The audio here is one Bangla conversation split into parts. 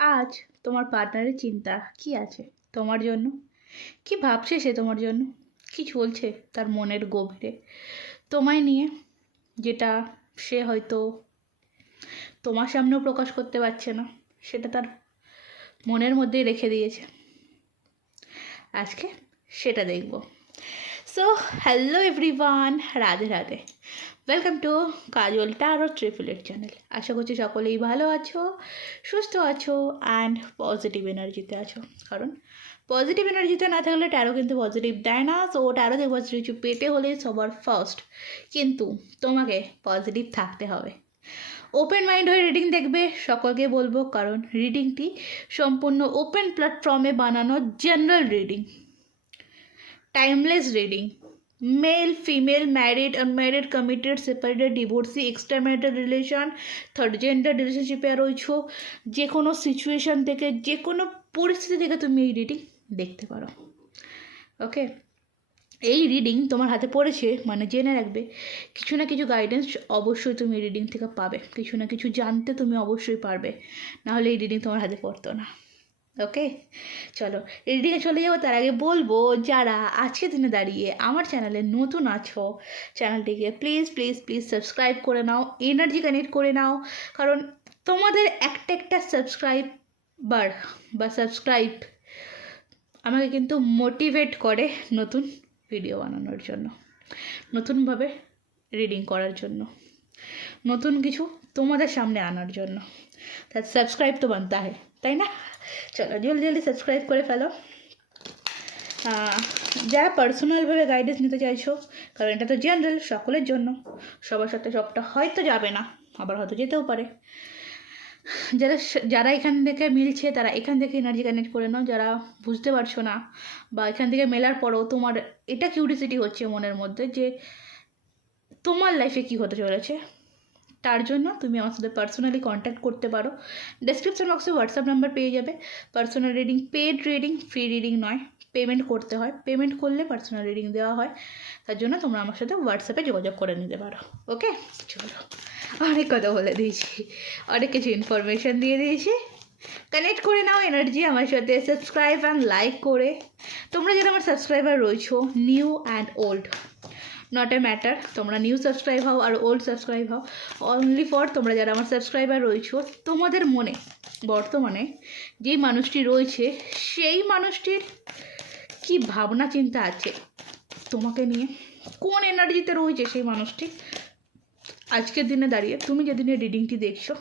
আজ তোমার পার্টনারের চিন্তা কি আছে তোমার জন্য? কি ভাবছে সে তোমার জন্য? কি চলছে তার মনের গভীরে তোমায় নিয়ে, যেটা সে হয়তো তোমার সামনেও প্রকাশ করতে পারছে না, সেটা তার মনের মধ্যেই রেখে দিয়েছে। আজকে সেটা দেখব। So hello everyone, Radhe Radhe, welcome to Kajal tarot triple eight channel. আশা করছি সকলেই ভালো আছো, সুস্থ আছো অ্যান্ড পজিটিভ এনার্জিতে আছো। কারণ পজিটিভ এনার্জিতে না থাকলে ট্যারো কিন্তু পজিটিভ দেয় না। সো ট্যারোতে পজিটিভ পেতে হলে সবার ফার্স্ট কিন্তু তোমাকে পজিটিভ থাকতে হবে। ওপেন মাইন্ড হয়ে রিডিং দেখবে, সকলকে বলবো, কারণ রিডিংটি সম্পূর্ণ ওপেন প্ল্যাটফর্মে বানানো general reading, timeless reading. Male, female, married, unmarried, committed, separated, divorcee, extra marital relation, third gender রিলেশনশিপে রয়েছো, যে কোনো সিচুয়েশান থেকে, যে কোনো পরিস্থিতি থেকে তুমি এই রিডিং দেখতে পারো। ওকে, এই রিডিং তোমার হাতে পড়েছে মানে জেনে রাখবে কিছু না কিছু গাইডেন্স অবশ্যই তুমি রিডিং থেকে পাবে, কিছু না কিছু জানতে তুমি অবশ্যই পারবে, নাহলে এই রিডিং তোমার হাতে পড়তো না। ওকে, চলো রিডিংয়ে চলে যাবো। তার আগে বলবো, যারা আজকের দিনে দাঁড়িয়ে আমার চ্যানেলে নতুন আছো, চ্যানেলটিকে প্লিজ প্লিজ প্লিজ সাবস্ক্রাইব করে নাও, এনার্জি কানেক্ট করে নাও। কারণ তোমাদের একটা একটা সাবস্ক্রাইবার বা সাবস্ক্রাইব আমাকে কিন্তু মোটিভেট করে নতুন ভিডিও বানানোর জন্য, নতুনভাবে রিডিং করার জন্য, নতুন কিছু তোমাদের সামনে আনার জন্য। তার সাবস্ক্রাইব তো বানতা হয়, তাই না? চলো জলদি জলদি সাবস্ক্রাইব করে ফেলো। যারা পার্সোনালভাবে গাইডেন্স নিতে চাইছো, কারণ এটা তো জেনারেল, সকলের জন্য, সবার সাথে সবটা হয়তো যাবে না, আবার হয়তো যেতেও পারে। যারা যারা এখান থেকে মিলছে তারা এখান থেকে এনার্জি কানেক্ট করে নাও। যারা বুঝতে পারছো না বা এখান থেকে মেলার পরেও তোমার এটা কিউরিসিটি হচ্ছে মনের মধ্যে যে তোমার লাইফে কী হতে চলেছে, তার জন্য তুমি আমার সাথে পার্সোনালি কন্ট্যাক্ট করতে পারো। ডেসক্রিপশন বক্সে হোয়াটসঅ্যাপ নাম্বার পেয়ে যাবে। Personal reading paid reading, free reading নয়, পেমেন্ট করতে হয়। পেমেন্ট করলে পার্সোনাল রিডিং দেওয়া হয়, তার জন্য তোমরা আমার সাথে হোয়াটসঅ্যাপে যোগাযোগ করে নিতে পারো। ওকে, চলো, অনেক কথা বলে দিয়েছি, অনেক কিছু ইনফরমেশান দিয়ে দিয়েছি। কানেক্ট করে নাও এনার্জি আমার সাথে, সাবস্ক্রাইব অ্যান্ড লাইক করে। তোমরা যারা আমার সাবস্ক্রাইবার রয়েছো, new and old not a matter, তোমরা নিউ সাবস্ক্রাইব হও আর ওল্ড সাবস্ক্রাইব হও, অনলি ফর তোমরা যারা আমার সাবস্ক্রাইবার রয়েছো, তোমাদের মনে বর্তমানে যেই মানুষটি রয়েছে সেই মানুষটির কি ভাবনা চিন্তা আছে তোমাকে নিয়ে, কোন এনার্জিতে রয়েছে সেই মানুষটি আজকের দিনে দাঁড়িয়ে, তুমি যেদিনে রিডিংটি দেখছো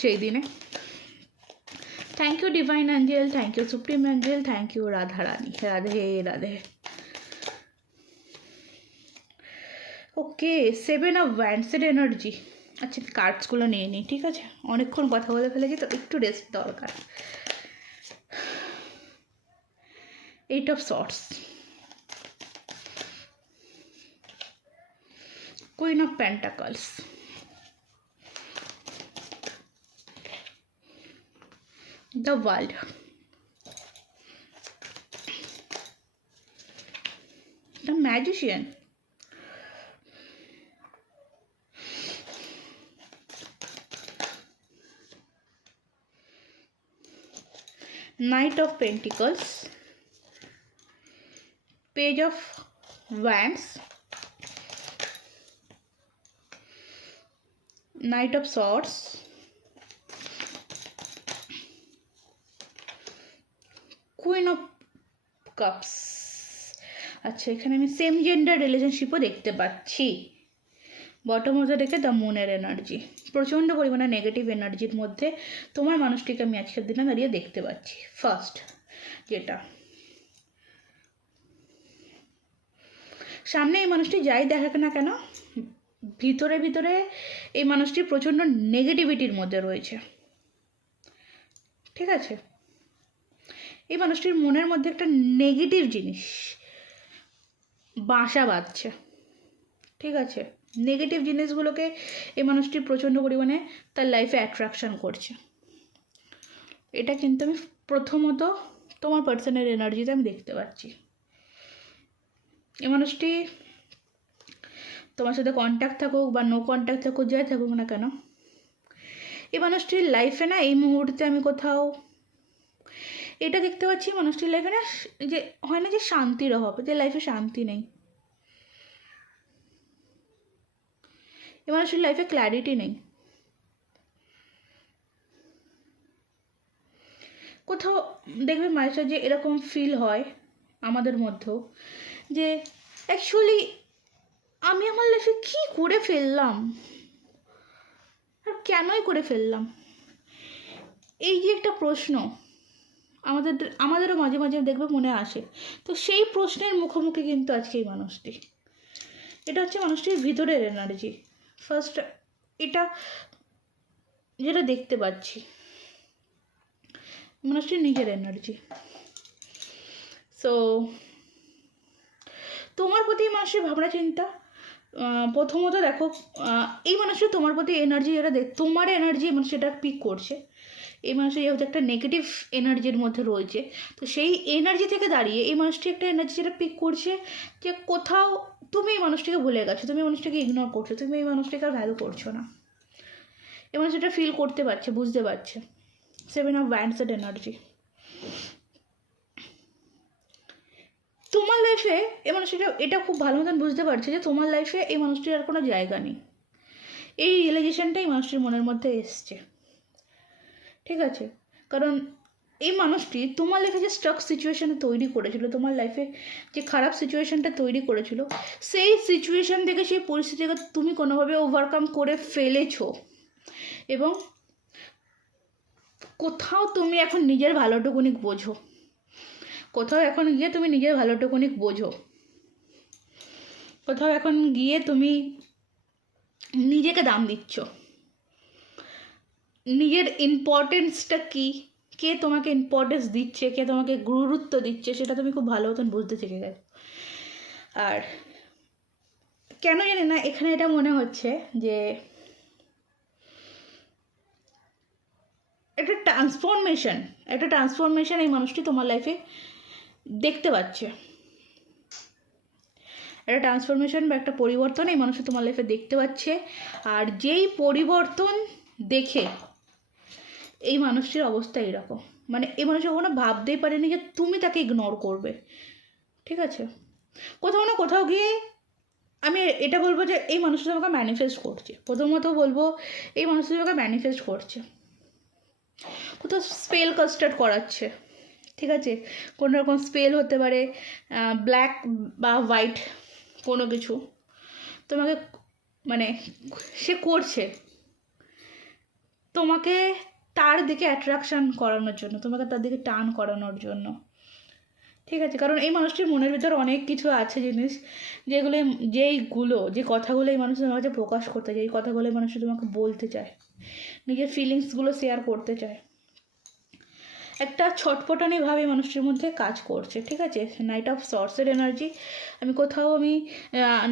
সেই দিনে। Thank you divine angel, thank you supreme angel, thank you Radha Rani, Radhe Radhe. Okay, 7 of ওয়ান্ডসের এনার্জি। আচ্ছা, কার্ডসগুলো নিয়ে নিই, ঠিক আছে? অনেকক্ষণ কথা বলে ফেলেছি তো একটু রেস্ট দরকার। 8 of sorts, queen of pentacles, the world, the magician, Knight of Pentacles, Page of Wands, Knight of Swords, Queen of Cups। আচ্ছা, এখানে আমি সেম জেন্ডার রিলেশনশিপও দেখতে পাচ্ছি। বটম মধ্যে দেখে দ্য মুনের এনার্জি, প্রচণ্ড পরিমাণে নেগেটিভ এনার্জির মধ্যে তোমার মানুষটিকে আমি আজকের দিনে দাঁড়িয়ে দেখতে পাচ্ছি। ফার্স্ট যেটা, সামনে এই মানুষটি যাই দেখাক না কেন, ভিতরে ভিতরে এই মানুষটি প্রচণ্ড নেগেটিভিটির মধ্যে রয়েছে, ঠিক আছে? এই মানুষটির মনের মধ্যে একটা নেগেটিভ জিনিস বাসা বাঁধছে, ঠিক আছে? নেগেটিভ জিনিসগুলোকে এই মানুষটি প্রচণ্ড পরিমাণে তার লাইফে অ্যাট্রাকশান করছে। এটা কিন্তু আমি প্রথমত তোমার পার্সনের এনার্জিতে আমি দেখতে পাচ্ছি। এই মানুষটি তোমার সাথে কন্ট্যাক্ট থাকুক বা নো কন্ট্যাক্ট থাকুক, যাই থাকুক না কেন, এই মানুষটির লাইফে না এই মুহূর্তে আমি কোথাও এটা দেখতে পাচ্ছি মানুষটির লাইফে না, যে হয় না যে শান্তির অভাব, যে লাইফে শান্তি নেই, এই মানুষটির লাইফে ক্ল্যারিটি নেই। কোথাও দেখবে মাঝে যে এরকম ফিল হয় আমাদের মধ্যেও, যে অ্যাকচুয়ালি আমি আমার লাইফে কী করে ফেললাম, আর কেনই করে ফেললাম, এই যে একটা প্রশ্ন আমাদেরও মাঝে মাঝে দেখবে মনে আসে। তো সেই প্রশ্নের মুখোমুখি কিন্তু আজকে এই মানুষটি, এটা হচ্ছে মানুষটির ভিতরের এনার্জি। ফার্স্ট এটা যেটা দেখতে পাচ্ছি, মানুষটির নিজের এনার্জি। সো তোমার প্রতি মানুষের ভাবনা চিন্তা, প্রথমত দেখো, এই মানুষের তোমার প্রতি এনার্জি যেটা তোমার এনার্জি মানুষ সেটা পিক করছে, এই মানুষের যেহেতু একটা নেগেটিভ এনার্জির মধ্যে রয়েছে, তো সেই এনার্জি থেকে দাঁড়িয়ে এই মানুষটি একটা এনার্জি যেটা পিক করছে, যে কোথাও তুমি এই মানুষটিকে ভুলে গেছো, তুমি এই মানুষটাকে ইগনোর করছো, তুমি এই মানুষটিকে আর ভ্যালু করছো না। এই মানুষ এটা ফিল করতে পারছে, বুঝতে পারছে। 7 of Wands এনার্জি তোমার লাইফে, এই মানুষটা এটা খুব ভালো মতন বুঝতে পারছে যে তোমার লাইফে এই মানুষটির আর কোনো জায়গা নেই। এই রিয়েলাইজেশনটাই মানুষটির মনের মধ্যে এসছে, ঠিক আছে? কারণ এই মানুষটি তোমার লাইফে যে স্ট্রাক সিচুয়েশানে তৈরি করেছিল, তোমার লাইফে যে খারাপ সিচুয়েশানটা তৈরি করেছিল, সেই সিচুয়েশান থেকে, সেই পরিস্থিতিকে তুমি কোনোভাবে ওভারকাম করে ফেলেছো, এবং কোথাও তুমি এখন নিজের ভালোটুকুনি বোঝো, কোথাও এখন গিয়ে তুমি নিজের ভালোটুকুনি বোঝো, কোথাও এখন গিয়ে তুমি নিজেকে দাম দিচ্ছ, নিজের ইম্পর্টেন্সটা কী, কে তোমাকে ইম্পর্টেন্স দিচ্ছে, কে তোমাকে গুরুত্ব দিচ্ছে, সেটা তুমি খুব ভালো মতন বুঝতে শিখে গেছো। আর কেন জানি না এখানে এটা মনে হচ্ছে যে একটা ট্রান্সফরমেশন এই মানুষটি তোমার লাইফে দেখতে পাচ্ছে, একটা ট্রান্সফরমেশন বা একটা পরিবর্তন এই মানুষটি তোমার লাইফে দেখতে পাচ্ছে। আর যেই পরিবর্তন দেখে এই মানুষটির অবস্থা এরকম, মানে এই মানুষ কখনো ভাবতেই পারেনি যে তুমি তাকে ইগনোর করবে, ঠিক আছে? কোথাও না কোথাও গিয়ে আমি এটা বলবো যে এই মানুষটা আমাকে ম্যানিফেস্ট করছে, প্রথমত বলবো এই মানুষটা আমাকে ম্যানিফেস্ট করছে, কোথাও স্পেল কাস্টার্ড করাচ্ছে, ঠিক আছে? কোনো রকম স্পেল হতে পারে, ব্ল্যাক বা হোয়াইট কোনো কিছু তোমাকে, মানে সে করছে তোমাকে তার দিকে অ্যাট্রাকশান করানোর জন্য, তোমাকে তার দিকে টান করানোর জন্য, ঠিক আছে? কারণ এই মানুষটির মনের ভিতর অনেক কিছু আছে জিনিস, যে কথাগুলো এই মানুষ তোমার কাছে প্রকাশ করতে চায়, এই কথাগুলো এই মানুষ তোমাকে বলতে চায়, নিজের ফিলিংসগুলো শেয়ার করতে চায়, একটা ছটপটানি ভাবে মানুষটির মধ্যে কাজ করছে, ঠিক আছে? নাইট অফ সর্টসের এনার্জি আমি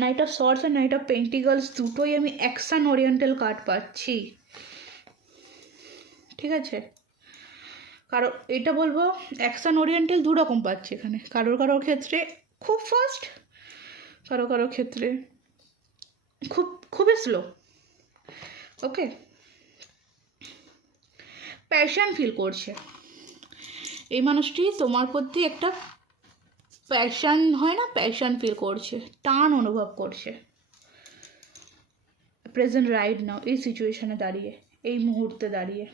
নাইট অফ সর্টস আর নাইট অফ পেন্টিকলস দুটোই আমি অ্যাকশান ওরিয়েন্টাল কার্ড পাচ্ছি, ঠিক আছে? কারণ এটা বলবো অ্যাকশান ওরিয়েন্টাল দু রকম পাচ্ছি এখানে, কারোর ক্ষেত্রে খুব ফাস্ট, কারোর ক্ষেত্রে খুবই স্লো, ওকে? প্যাশন ফিল করছে এই মানুষটি তোমার প্রতি, একটা প্যাশন হয় না, প্যাশন ফিল করছে, টান অনুভব করছে প্রেজেন্ট রাইট নাও, এই সিচুয়েশনে দাঁড়িয়ে, এই মুহূর্তে দাঁড়িয়ে।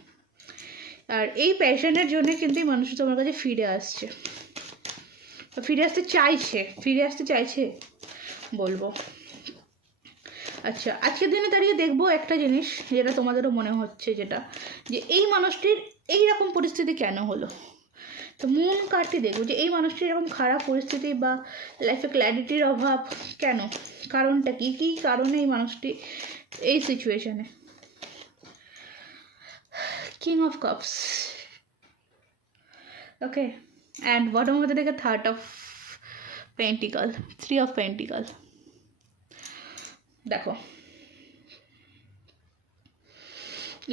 আর এই প্যাশনের জন্য কিন্তু এই মানুষ তোমার কাছে ফিরে আসতে চাইছে বলবো। আচ্ছা, আজকের দিনে দাঁড়িয়ে দেখবো একটা জিনিস যেটা তোমাদেরও মনে হচ্ছে, যেটা যে এই মানুষটির এইরকম পরিস্থিতি কেন হলো। তো মন কাটতে দেখবো যে এই মানুষটির এরকম খারাপ পরিস্থিতি বা লাইফে ক্ল্যারিটির অভাব কেন, কারণটা কী কী কারণে এই মানুষটি এই সিচুয়েশনে। King of cups, okay, and bottom হতে থেকে third of pentacle, 3 of pentacle. দেখো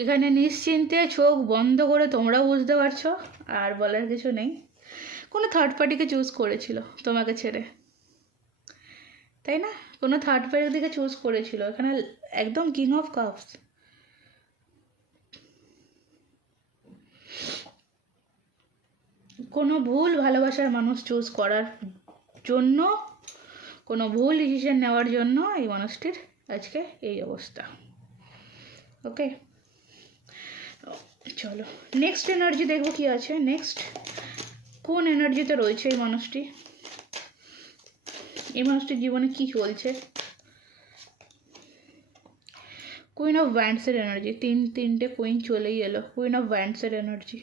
এখানে নিশ্চিন্তে চোখ বন্ধ করে তোমরাও বুঝতে পারছো, আর বলার কিছু নেই, কোনো থার্ড পার্টিকে চুজ করেছিল তোমাকে ছেড়ে, তাই না? কোনো থার্ড পার্টির দিকে চুজ করেছিল এখানে, একদম কিং অফ কাপস। কোনো ভুল ভালোবাসার মানুষ চুজ করার জন্য, কোনো ভুল ডিসিশন নেওয়ার জন্য এই মানুষটির আজকে এই অবস্থা। ওকে, চলো নেক্সট এনার্জি দেখবো কি আছে। নেক্সট কোন এনার্জিতে রয়েছে এই মানুষটি, এই মানুষটির জীবনে কি চলছে। কুইন অফ ওয়ান্ডসের এনার্জি, তিনটে কুইন চলেই এলো। কুইন অফ ওয়ান্ডসের এনার্জি,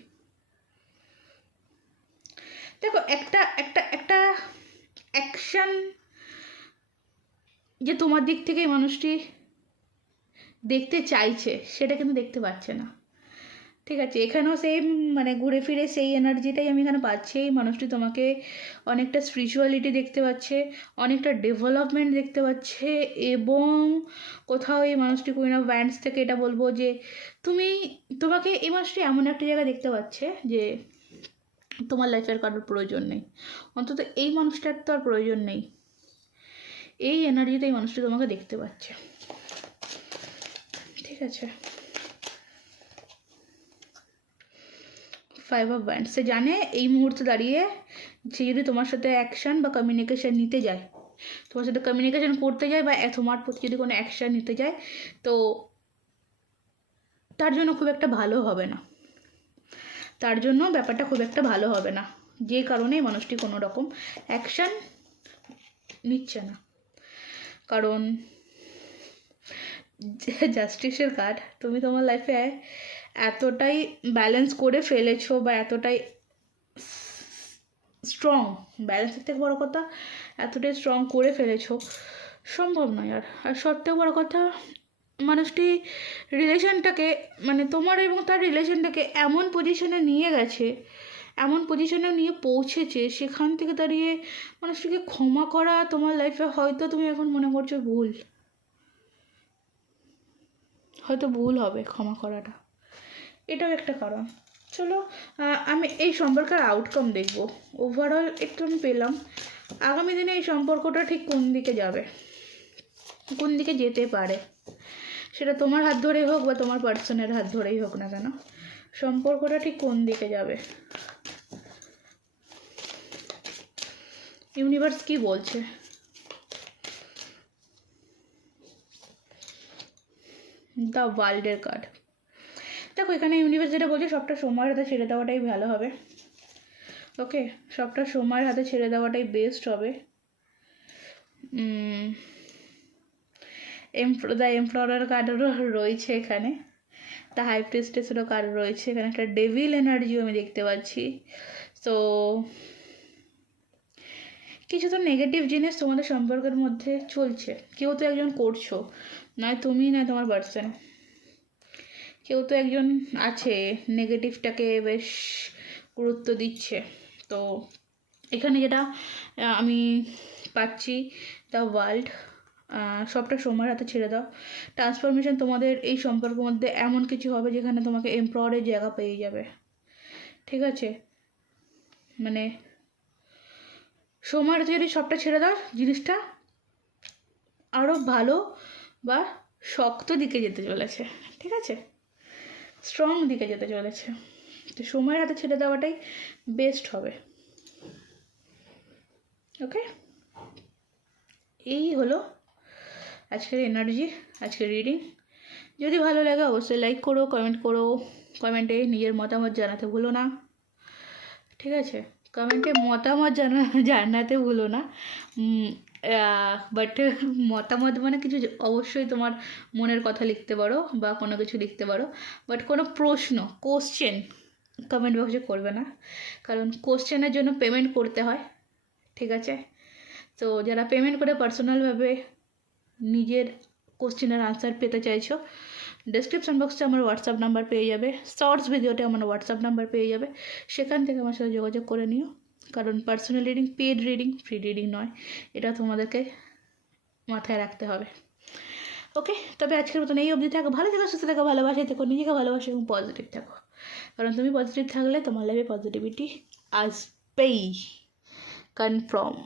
দেখো একটা একটা একটা অ্যাকশন যে তোমার দিক থেকে এই মানুষটি দেখতে চাইছে সেটা কিন্তু দেখতে পাচ্ছে না। ঠিক আছে, এখানেও সেই মানে ঘুরে ফিরে সেই এনার্জিটাই আমি এখানে পাচ্ছি। এই মানুষটি তোমাকে অনেকটা স্পিরিচুয়ালিটি দেখতে পাচ্ছে, অনেকটা ডেভেলপমেন্ট দেখতে পাচ্ছে, এবং কোথাও এই মানুষটি কুইন অফ ওয়ান্ডস থেকে এটা বলবো যে তোমাকে এই মানুষটি এমন একটা জায়গায় দেখতে পাচ্ছে যে তোমার লাইফের কারোর প্রয়োজন নেই, অন্তত এই মানুষটার তো আর প্রয়োজন নেই। এই এনার্জিতে এই মানুষটি তোমাকে দেখতে পাচ্ছে। ঠিক আছে, ফাইভ অফ ওয়ান্ডস, সে জানে এই মুহূর্তে দাঁড়িয়ে সে যদি তোমার সাথে অ্যাকশন বা কমিউনিকেশন নিতে যায়, তোমার সাথে কমিউনিকেশন করতে যায় বা তোমার প্রতি যদি কোনো অ্যাকশন নিতে যায়, তো তার জন্য খুব একটা ভালো হবে না, তার জন্য ব্যাপারটা খুব একটা ভালো হবে না, যে কারণে মানুষটি কোনো রকম অ্যাকশন নিচ্ছে না। কারণ জাস্টিসের কার্ড, তুমি তোমার লাইফে এতটাই ব্যালেন্স করে ফেলেছো বা এতটাই স্ট্রং, ব্যালেন্সের থেকে বড় কথা এতটাই স্ট্রং করে ফেলেছো, সম্ভব নয়। আর সবথেকে বড় কথা, মানুষটি রিলেশনটাকে মানে তোমার এবং তার রিলেশনটাকে এমন পজিশনে নিয়ে গেছে, এমন পজিশনে নিয়ে পৌঁছেছে, সেখান থেকে দাঁড়িয়ে মানুষটিকে ক্ষমা করা তোমার লাইফে হয়তো তুমি এখন মনে করছো ভুল, হয়তো ভুল হবে ক্ষমা করাটা, এটাও একটা কারণ। চলো আমি এই সম্পর্কের আউটকাম দেখব। ওভারঅল একটু আমি পেলাম আগামী দিনে এই সম্পর্কটা ঠিক কোন দিকে যাবে, কোন দিকে যেতে পারে, সেটা তোমার হাত ধরেই হোক বা তোমার পার্সনের হাত ধরেই হোক না কেন, সম্পর্কটা ঠিক কোন দিকে যাবে। ইউনিভার্স কি বলছে, দ্য ওয়ার্ল্ডের কার্ড। দেখো এখানে ইউনিভার্স যেটা বলছে সবটা সময়ের হাতে ছেড়ে দেওয়াটাই ভালো হবে। ওকে, সবটা সময়ের হাতে ছেড়ে দেওয়াটাই বেস্ট হবে। দ্য এমপ্লয়ার কার্ডেরও রয়েছে এখানে, দ্য হাই প্রিস্টেসেরও কার্ড রয়েছে এখানে, একটা ডেভিল এনার্জিও আমি দেখতে পাচ্ছি। তো কিছু তো নেগেটিভ জিনিস তোমাদের সম্পর্কের মধ্যে চলছে, কেউ তো একজন করছো, নয় তুমি নয় তোমার পার্সন, কেউ তো একজন আছে নেগেটিভটাকে বেশ গুরুত্ব দিচ্ছে। তো এখানে যেটা আমি পাচ্ছি, দ্য ওয়ার্ল্ড, সবটা সময়ের হাতে ছেড়ে দাও। ট্রান্সফরমেশন তোমাদের এই সম্পর্কের মধ্যে এমন কিছু হবে যেখানে তোমাকে এমপ্লয়ারের জায়গা পেয়ে যাবে। ঠিক আছে, মানে সময়ের হাতে যদি সবটা ছেড়ে দাও, জিনিসটা আরও ভালো বা শক্ত দিকে যেতে চলেছে। ঠিক আছে, স্ট্রং দিকে যেতে চলেছে। তো সময়ের হাতে ছেড়ে দেওয়াটাই বেস্ট হবে। ওকে, এই হলো আজকের এনার্জি, আজকের রিডিং। যদি ভালো লাগে অবশ্যই লাইক করো, কমেন্ট করো, কমেন্টে নিজের মতামত জানাতে ভুলো না। ঠিক আছে, কমেন্টে মতামত জানাতে ভুলো না, বাট মতামত মানে কিছু অবশ্যই তোমার মনের কথা লিখতে পারো বা কোনো কিছু লিখতে পারো, বাট কোনো প্রশ্ন কোশ্চেন কমেন্ট বক্সে করবে না, কারণ কোশ্চেনের জন্য পেমেন্ট করতে হয়। ঠিক আছে, তো যারা পেমেন্ট করে পার্সোনালভাবে নিজের কোশ্চেনের আনসার পেতে চাইছো, ডেসক্রিপশন বক্সে আমার হোয়াটসঅ্যাপ নাম্বার পেয়ে যাবে, শর্টস ভিডিওতে আমার হোয়াটসঅ্যাপ নাম্বার পেয়ে যাবে, সেখান থেকে আমার সাথে যোগাযোগ করে নিও। কারণ personal reading paid reading, free reading নয়, এটা তোমাদেরকে মাথায় রাখতে হবে। ওকে, তবে আজকের মতন এই অবধি থাকো, ভালো থেকো, সুস্থ থাকো, ভালোবাসায় থেকো, নিজেকে ভালোবাসো এবং পজিটিভ থাকো, কারণ তুমি পজিটিভ থাকলে তোমার লাইফে পজিটিভিটি আসবেই, কনফার্ম।